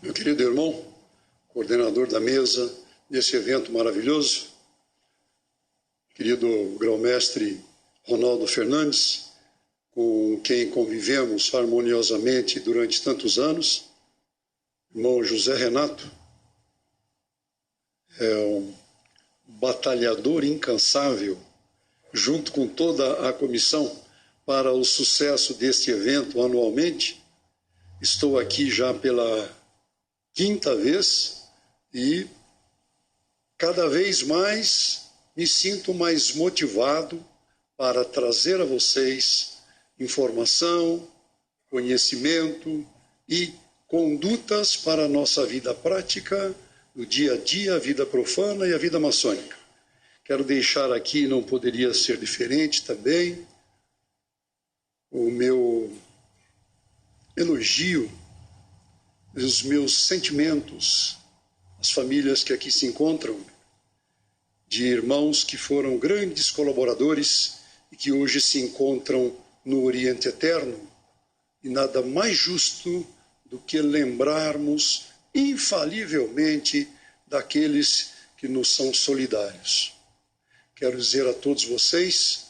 Meu querido irmão, coordenador da mesa desse evento maravilhoso, querido grão-mestre Ronaldo Fernandes, com quem convivemos harmoniosamente durante tantos anos, irmão José Renato, é um batalhador incansável, junto com toda a comissão para o sucesso deste evento anualmente. Estou aqui já pela quinta vez e cada vez mais me sinto mais motivado para trazer a vocês informação, conhecimento e condutas para a nossa vida prática, o dia a dia, a vida profana e a vida maçônica. Quero deixar aqui, não poderia ser diferente também, o meu elogio, os meus sentimentos, as famílias que aqui se encontram, de irmãos que foram grandes colaboradores e que hoje se encontram no Oriente Eterno, e nada mais justo do que lembrarmos infalivelmente daqueles que nos são solidários. Quero dizer a todos vocês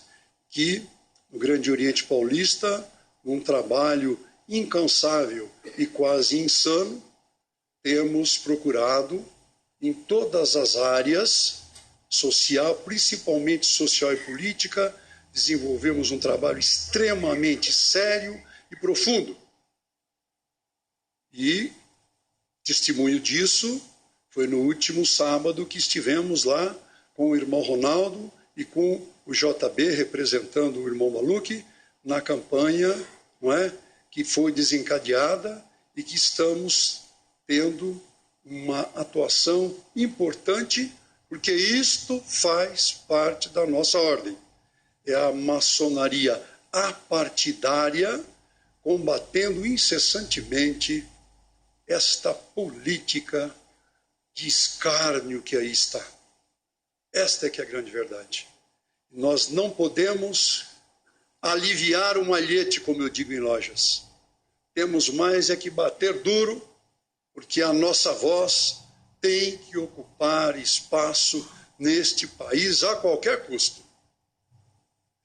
que no Grande Oriente Paulista, num trabalho incansável e quase insano, temos procurado em todas as áreas, social, principalmente social e política, desenvolvemos um trabalho extremamente sério e profundo. E testemunho disso foi no último sábado que estivemos lá com o irmão Ronaldo e com o JB, representando o irmão Maluque, na campanha, não é, que foi desencadeada e que estamos tendo uma atuação importante, porque isto faz parte da nossa ordem. É a maçonaria apartidária combatendo incessantemente esta política de escárnio que aí está. Esta é que é a grande verdade. Nós não podemos aliviar o malhete, como eu digo em lojas. Temos mais é que bater duro, porque a nossa voz tem que ocupar espaço neste país a qualquer custo.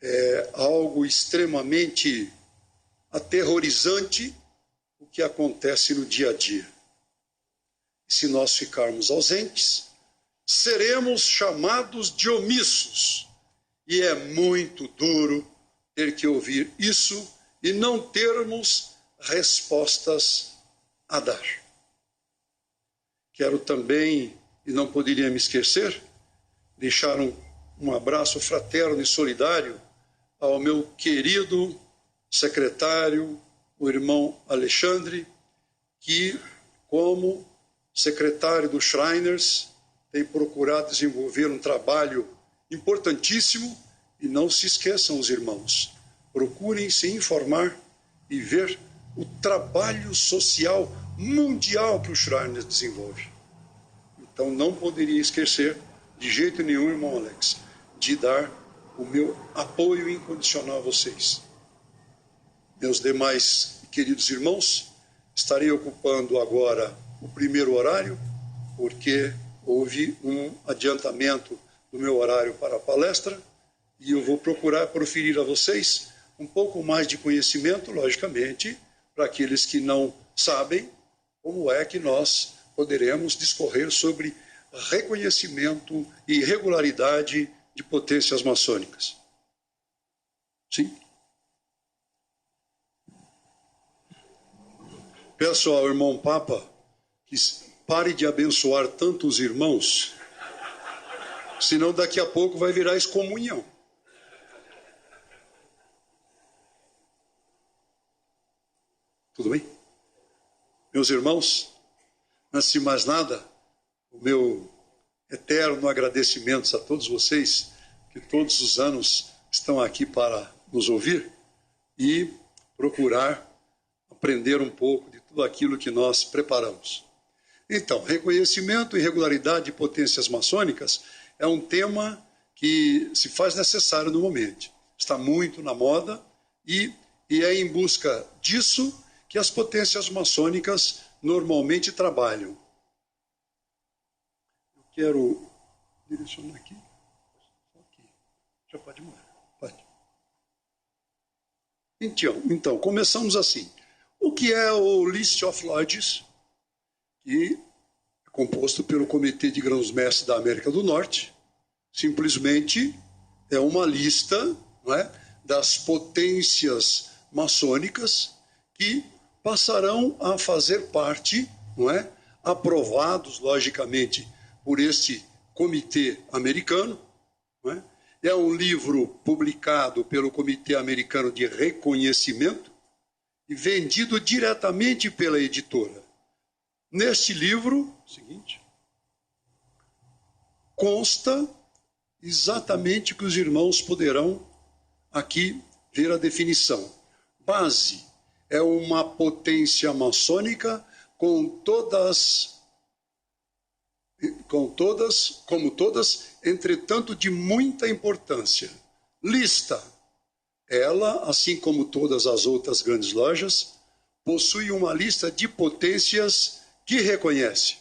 É algo extremamente aterrorizante o que acontece no dia a dia. Se nós ficarmos ausentes, seremos chamados de omissos. E é muito duro ter que ouvir isso e não termos respostas a dar. Quero também, e não poderia me esquecer, deixar um abraço fraterno e solidário ao meu querido secretário, o irmão Alexandre, que, como secretário dos Shriners, tem procurado desenvolver um trabalho importantíssimo. E não se esqueçam, os irmãos, procurem se informar e ver o trabalho social mundial que o Shriners desenvolve. Então não poderia esquecer, de jeito nenhum, irmão Alex, de dar o meu apoio incondicional a vocês. Meus demais queridos irmãos, estarei ocupando agora o primeiro horário, porque houve um adiantamento do meu horário para a palestra, e eu vou procurar proferir a vocês um pouco mais de conhecimento, logicamente, para aqueles que não sabem como é que nós poderemos discorrer sobre reconhecimento e regularidade de potências maçônicas. Sim? Peço ao irmão Papa que pare de abençoar tantos irmãos, senão daqui a pouco vai virar excomunhão. Tudo bem? Meus irmãos, antes de mais nada, o meu eterno agradecimento a todos vocês que todos os anos estão aqui para nos ouvir e procurar aprender um pouco de tudo aquilo que nós preparamos. Então, reconhecimento e regularidade de potências maçônicas é um tema que se faz necessário no momento. Está muito na moda e é em busca disso que as potências maçônicas normalmente trabalham. Eu quero direcionar aqui. Já pode mudar. Pode. Então, começamos assim. O que é o List of Lodges? Que é composto pelo Comitê de Grãos-Mestres da América do Norte. Simplesmente é uma lista, não é, das potências maçônicas que passarão a fazer parte, não é, aprovados, logicamente, por este comitê americano. Não é? É um livro publicado pelo Comitê Americano de Reconhecimento e vendido diretamente pela editora. Neste livro, seguinte, consta exatamente que os irmãos poderão aqui ver a definição. Base é uma potência maçônica como todas, entretanto, de muita importância. Lista. Ela, assim como todas as outras grandes lojas, possui uma lista de potências que reconhece.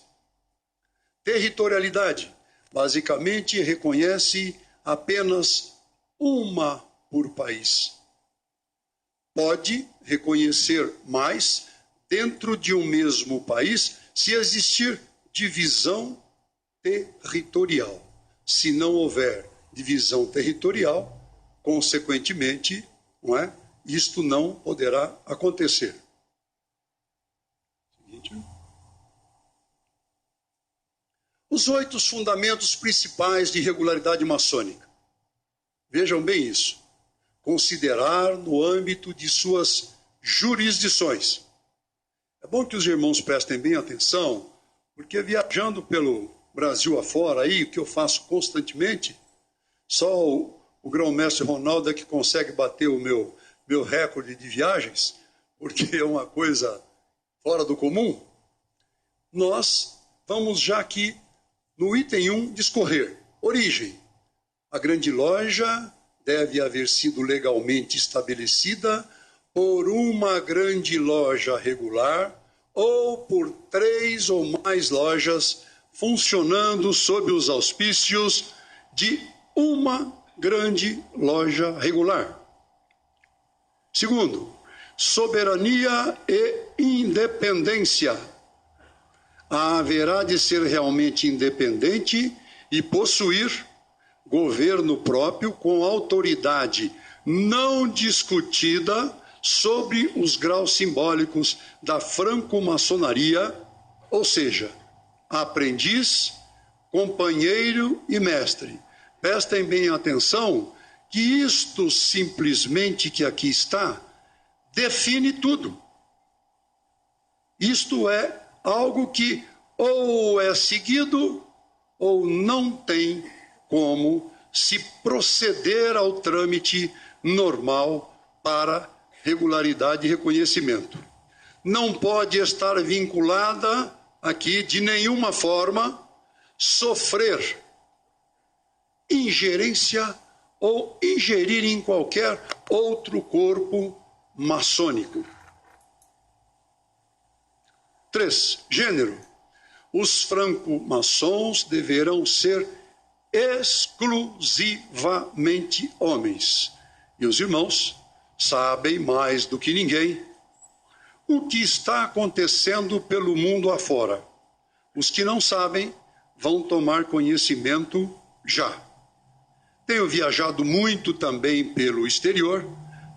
Territorialidade. Basicamente, reconhece apenas uma por país. Pode reconhecer mais dentro de um mesmo país se existir divisão territorial. Se não houver divisão territorial, consequentemente, não é? Isto não poderá acontecer. Seguinte. Os 8 fundamentos principais de regularidade maçônica. Vejam bem isso. Considerar no âmbito de suas jurisdições. É bom que os irmãos prestem bem atenção, porque viajando pelo Brasil afora, aí, o que eu faço constantemente, só o grão-mestre Ronaldo é que consegue bater o meu recorde de viagens, porque é uma coisa fora do comum. Nós vamos já aqui no item 1 discorrer. Origem. A grande loja deve haver sido legalmente estabelecida por uma grande loja regular ou por 3 ou mais lojas funcionando sob os auspícios de uma grande loja regular. Segundo, soberania e independência. Haverá de ser realmente independente e possuir governo próprio com autoridade não discutida sobre os graus simbólicos da franco-maçonaria, ou seja, aprendiz, companheiro e mestre. Prestem bem atenção que isto simplesmente que aqui está define tudo. Isto é algo que ou é seguido ou não tem como se proceder ao trâmite normal para regularidade e reconhecimento. Não pode estar vinculada aqui de nenhuma forma sofrer ingerência ou ingerir em qualquer outro corpo maçônico. 3. Gênero. Os franco-maçons deverão ser exclusivamente homens. E os irmãos sabem mais do que ninguém o que está acontecendo pelo mundo afora. Os que não sabem vão tomar conhecimento já. Tenho viajado muito também pelo exterior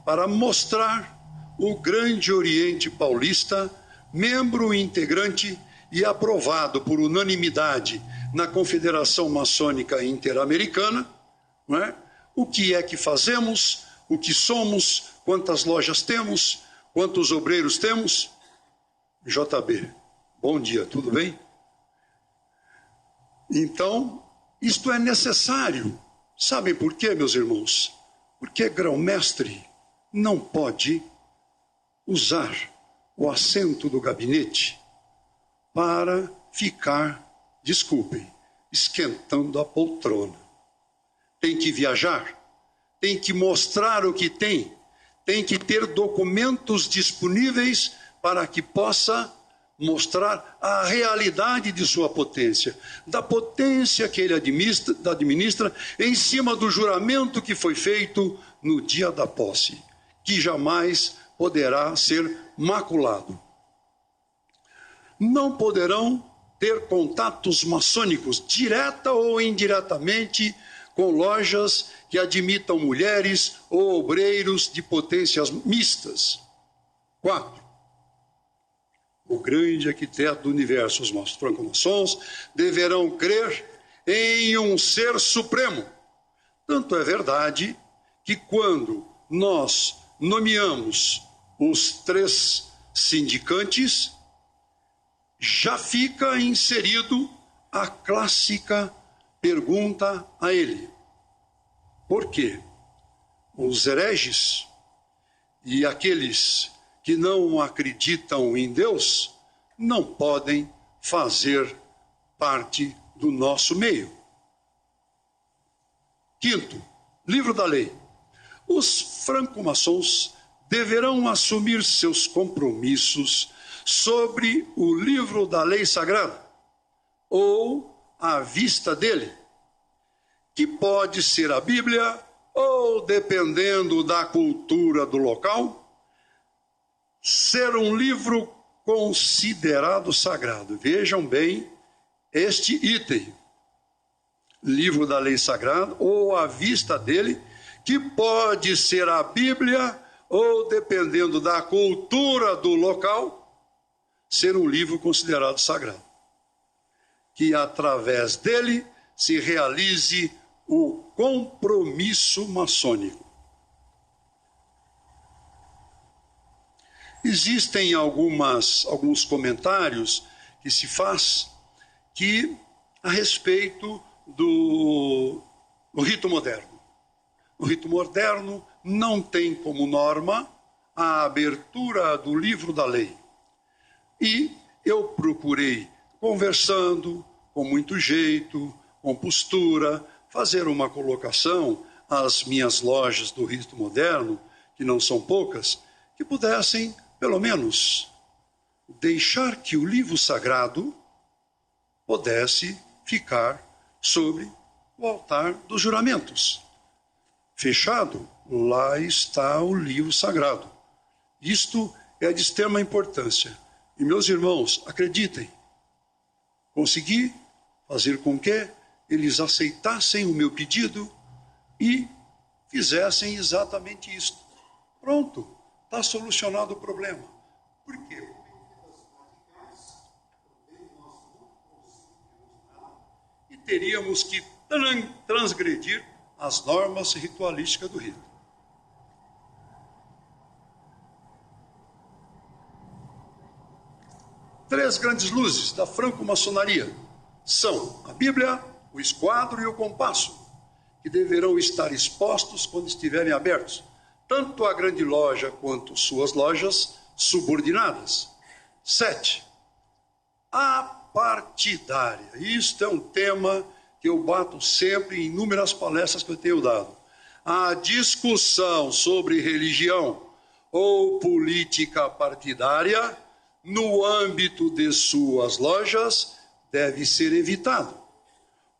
para mostrar o Grande Oriente Paulista, membro integrante e aprovado por unanimidade na Confederação Maçônica Interamericana, não é? O que é que fazemos, o que somos, quantas lojas temos, quantos obreiros temos. JB, bom dia, tudo bem? Então, isto é necessário. Sabem por quê, meus irmãos? Porque grão-mestre não pode usar o assento do gabinete para ficar, desculpem, esquentando a poltrona. Tem que viajar, tem que mostrar o que tem que ter documentos disponíveis para que possa mostrar a realidade de sua potência, da potência que ele administra em cima do juramento que foi feito no dia da posse, que jamais poderá ser maculado. Não poderão ter contatos maçônicos, direta ou indiretamente, com lojas que admitam mulheres ou obreiros de potências mistas. 4. O grande arquiteto do universo, os franco-maçons, deverão crer em um ser supremo. Tanto é verdade que quando nós nomeamos os 3 sindicantes, já fica inserido a clássica pergunta a ele: por quê? Os hereges e aqueles que não acreditam em Deus não podem fazer parte do nosso meio. 5º, livro da lei. Os franco-maçons deverão assumir seus compromissos sobre o livro da lei sagrada, ou à vista dele, que pode ser a Bíblia, ou, dependendo da cultura do local, ser um livro considerado sagrado. Vejam bem este item: livro da lei sagrada, ou à vista dele, que pode ser a Bíblia, ou, dependendo da cultura do local, ser um livro considerado sagrado. Que através dele se realize o compromisso maçônico. Existem alguns comentários que se faz a respeito do rito moderno. O rito moderno não tem como norma a abertura do livro da lei. E eu procurei, conversando, com muito jeito, com postura, fazer uma colocação às minhas lojas do rito moderno, que não são poucas, que pudessem, pelo menos, deixar que o livro sagrado pudesse ficar sobre o altar dos juramentos. Fechado, lá está o livro sagrado. Isto é de extrema importância. E, meus irmãos, acreditem, consegui fazer com que eles aceitassem o meu pedido e fizessem exatamente isso. Pronto, está solucionado o problema. Por quê? E teríamos que transgredir as normas ritualísticas do rito. Três grandes luzes da franco-maçonaria são a Bíblia, o esquadro e o compasso, que deverão estar expostos quando estiverem abertos, tanto a grande loja quanto suas lojas subordinadas. 7. A partidária. Isto é um tema que eu bato sempre em inúmeras palestras que eu tenho dado. A discussão sobre religião ou política partidária no âmbito de suas lojas deve ser evitado.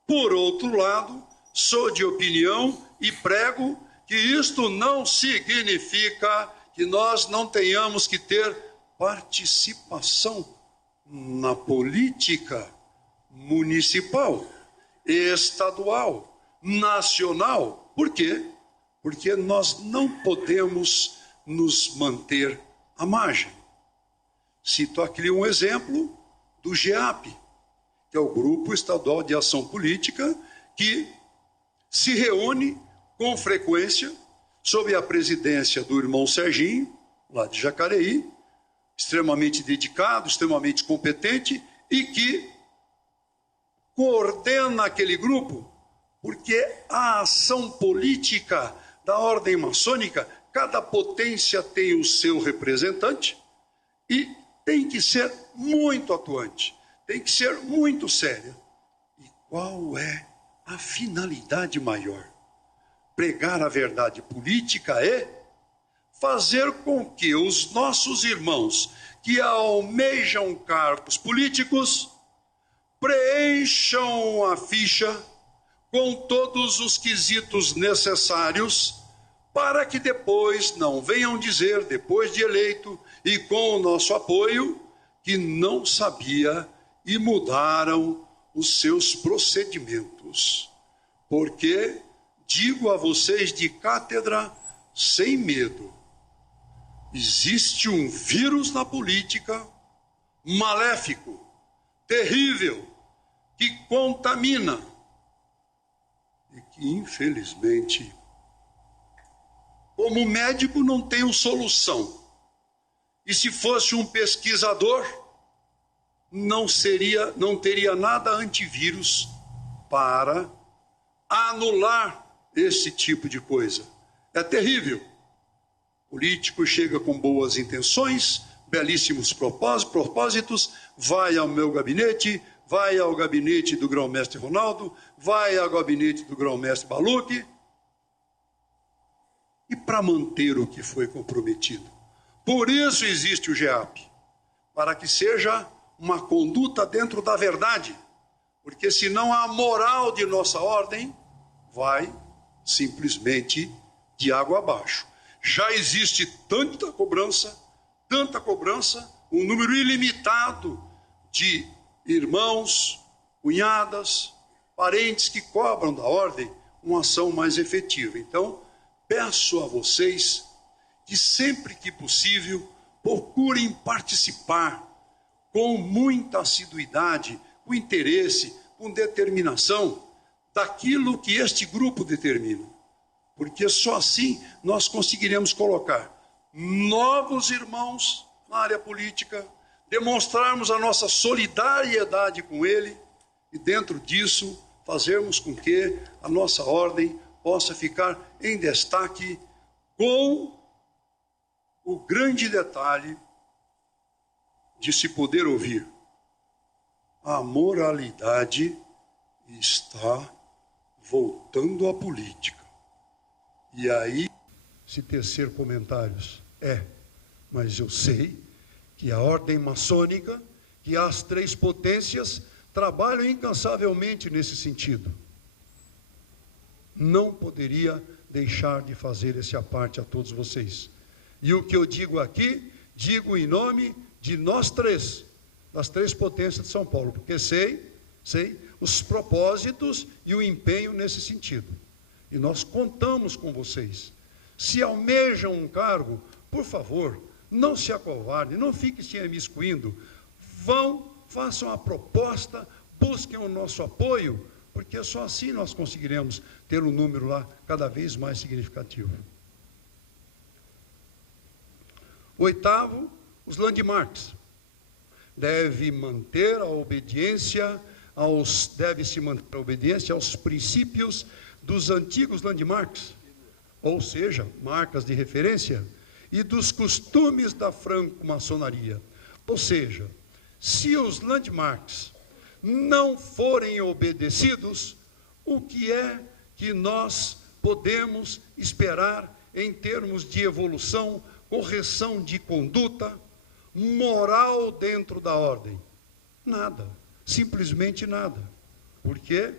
Por outro lado, sou de opinião e prego que isto não significa que nós não tenhamos que ter participação na política municipal, estadual, nacional. Por quê? Porque nós não podemos nos manter à margem. Cito aqui um exemplo do GEAP, que é o Grupo Estadual de Ação Política, que se reúne com frequência sob a presidência do irmão Serginho, lá de Jacareí, extremamente dedicado, extremamente competente, e que coordena aquele grupo, porque a ação política da ordem maçônica, cada potência tem o seu representante e tem que ser muito atuante, tem que ser muito séria. E qual é a finalidade maior? Pregar a verdade política é fazer com que os nossos irmãos que almejam cargos políticos preencham a ficha com todos os quesitos necessários para que depois não venham dizer, depois de eleito e com o nosso apoio, que não sabia e mudaram os seus procedimentos. Porque, digo a vocês de cátedra, sem medo, existe um vírus na política maléfico, terrível, que contamina e que, infelizmente, como médico não tenho solução. E se fosse um pesquisador, não teria nada antivírus para anular esse tipo de coisa. É terrível. O político chega com boas intenções, belíssimos propósitos, vai ao meu gabinete, vai ao gabinete do grão-mestre Ronaldo, vai ao gabinete do grão-mestre Baluque, e para manter o que foi comprometido. Por isso existe o GEAP, para que seja uma conduta dentro da verdade, porque senão a moral de nossa ordem vai simplesmente de água abaixo. Já existe tanta cobrança, um número ilimitado de irmãos, cunhadas, parentes que cobram da ordem uma ação mais efetiva. Então, peço a vocês que sempre que possível procurem participar com muita assiduidade, com interesse, com determinação daquilo que este grupo determina. Porque só assim nós conseguiremos colocar novos irmãos na área política, demonstrarmos a nossa solidariedade com ele e dentro disso fazermos com que a nossa ordem possa ficar em destaque com o grande detalhe de se poder ouvir: a moralidade está voltando à política. E aí, se tecer comentários, mas eu sei que a ordem maçônica, que as três potências trabalham incansavelmente nesse sentido. Não poderia deixar de fazer esse aparte a todos vocês. E o que eu digo aqui, digo em nome de nós três, das três potências de São Paulo, porque sei os propósitos e o empenho nesse sentido. E nós contamos com vocês. Se almejam um cargo, por favor, não se acovardem, não fiquem se imiscuindo. Façam a proposta, busquem o nosso apoio, porque só assim nós conseguiremos ter um número lá cada vez mais significativo. Oitavo, os landmarks. Deve-se manter a obediência aos princípios dos antigos landmarks, ou seja, marcas de referência, e dos costumes da franco-maçonaria. Ou seja, se os landmarks não forem obedecidos, o que é que nós podemos esperar em termos de evolução, correção de conduta, moral dentro da ordem? Nada, simplesmente nada. Porque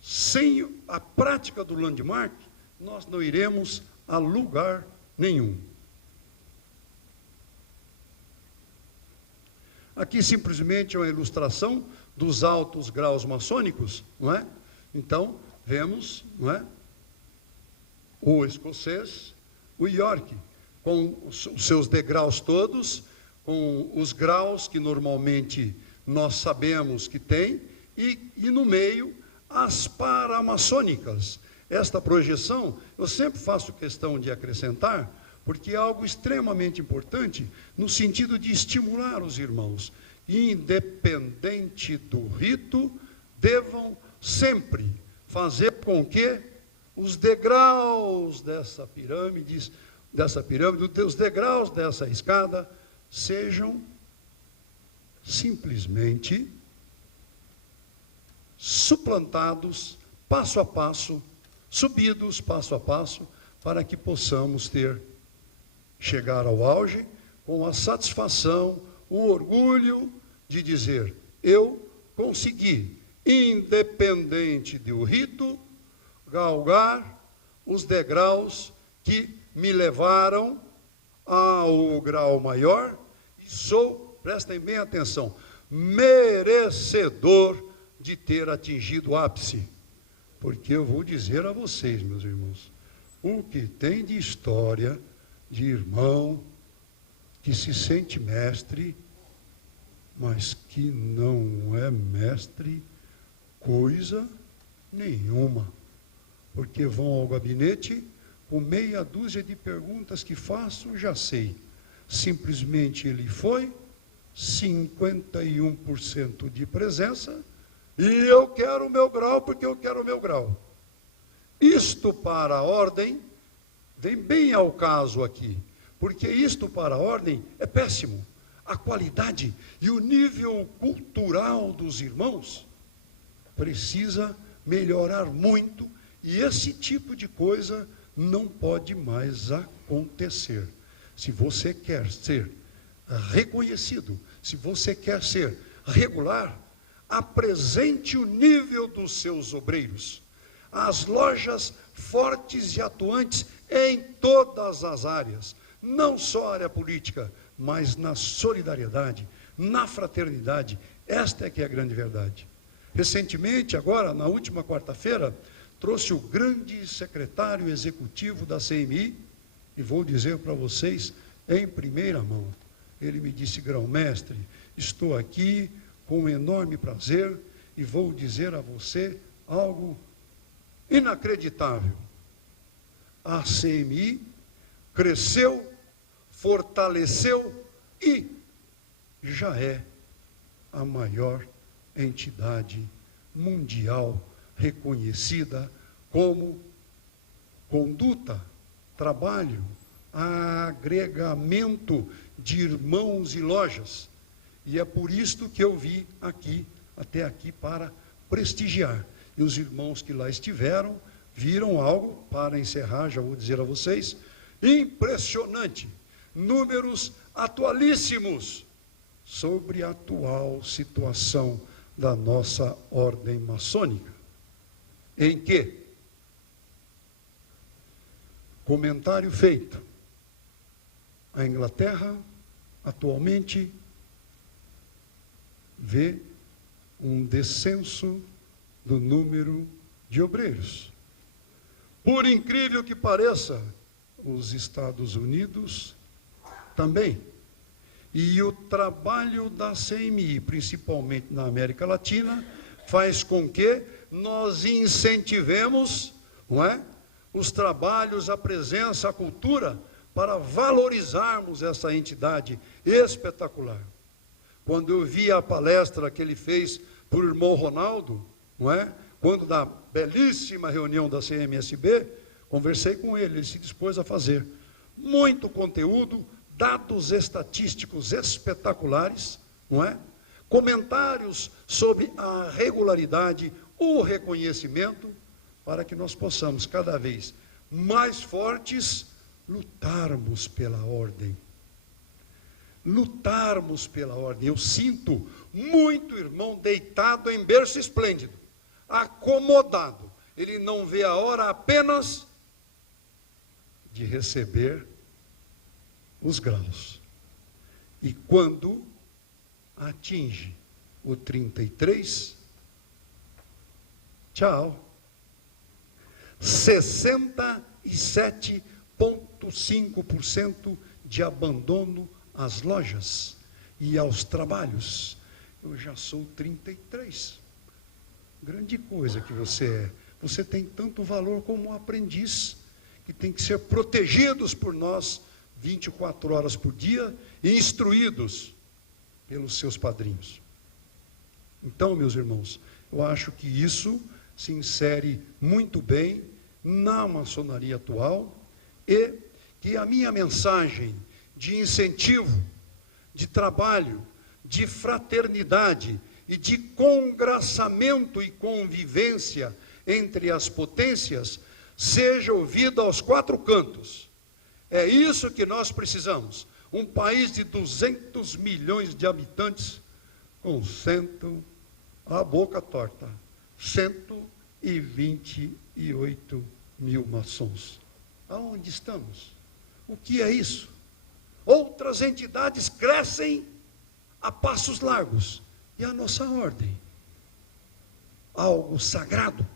sem a prática do landmark, nós não iremos a lugar nenhum. Aqui simplesmente é uma ilustração dos altos graus maçônicos, não é? Então, vemos, não é? O escocês, o York, com os seus degraus todos, com os graus que normalmente nós sabemos que tem, e no meio as paramaçônicas. Esta projeção eu sempre faço questão de acrescentar, porque é algo extremamente importante no sentido de estimular os irmãos, independente do rito, devam sempre fazer com que os degraus dessa pirâmide, os degraus dessa escada, sejam simplesmente suplantados passo a passo, subidos passo a passo, para que possamos chegar ao auge com a satisfação, o orgulho de dizer: eu consegui, independente do rito, galgar os degraus que me levaram ao grau maior e sou, prestem bem atenção, merecedor de ter atingido o ápice. Porque eu vou dizer a vocês, meus irmãos, o que tem de história de irmão que se sente mestre, mas que não é mestre coisa nenhuma. Porque vão ao gabinete com meia dúzia de perguntas que faço, já sei. Simplesmente ele foi, 51% de presença, e eu quero o meu grau porque eu quero o meu grau. Isto para a ordem, vem bem ao caso aqui, porque isto para a ordem é péssimo. A qualidade e o nível cultural dos irmãos precisa melhorar muito, e esse tipo de coisa não pode mais acontecer. Se você quer ser reconhecido, se você quer ser regular, apresente o nível dos seus obreiros. As lojas fortes e atuantes em todas as áreas, não só a área política, mas na solidariedade, na fraternidade. Esta é que é a grande verdade. Recentemente, agora, na última quarta-feira, trouxe o grande secretário executivo da CMI, e vou dizer para vocês em primeira mão. Ele me disse: grão-mestre, estou aqui com um enorme prazer e vou dizer a você algo inacreditável. A CMI cresceu, fortaleceu e já é a maior entidade mundial reconhecida como conduta, trabalho, agregamento de irmãos e lojas. E é por isto que eu vim aqui, até aqui, para prestigiar. E os irmãos que lá estiveram, viram algo, para encerrar, já vou dizer a vocês, impressionante. Números atualíssimos sobre a atual situação da nossa ordem maçônica. Em que? Comentário feito. A Inglaterra, atualmente, vê um descenso do número de obreiros. Por incrível que pareça, os Estados Unidos também. E o trabalho da CMI, principalmente na América Latina, faz com que nós incentivemos, não é, os trabalhos, a presença, a cultura, para valorizarmos essa entidade espetacular. Quando eu vi a palestra que ele fez para o irmão Ronaldo, não é? Quando da belíssima reunião da CMSB, conversei com ele, ele se dispôs a fazer muito conteúdo, dados estatísticos espetaculares, não é? Comentários sobre a regularidade, o reconhecimento, para que nós possamos cada vez mais fortes lutarmos pela ordem. Lutarmos pela ordem. Eu sinto muito irmão deitado em berço esplêndido, acomodado. Ele não vê a hora apenas de receber os graus. E quando atinge o 33, tchau. 67,5% de abandono às lojas e aos trabalhos. Eu já sou 33. Grande coisa que você é. Você tem tanto valor como um aprendiz, que tem que ser protegidos por nós 24 horas por dia e instruídos pelos seus padrinhos. Então, meus irmãos, eu acho que isso se insere muito bem na maçonaria atual e que a minha mensagem de incentivo, de trabalho, de fraternidade e de congraçamento e convivência entre as potências seja ouvida aos quatro cantos. É isso que nós precisamos. Um país de 200 milhões de habitantes com a boca torta, 128 mil maçons. Aonde estamos? O que é isso? Outras entidades crescem a passos largos. E a nossa ordem? Algo sagrado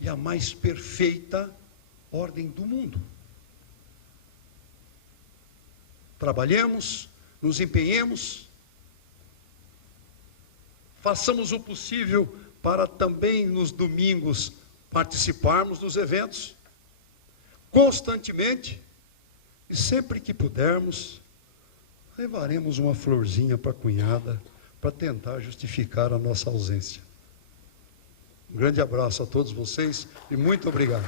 e a mais perfeita ordem do mundo. Trabalhemos, nos empenhemos, façamos o possível para também nos domingos participarmos dos eventos, constantemente, e sempre que pudermos, levaremos uma florzinha para a cunhada, para tentar justificar a nossa ausência. Um grande abraço a todos vocês e muito obrigado.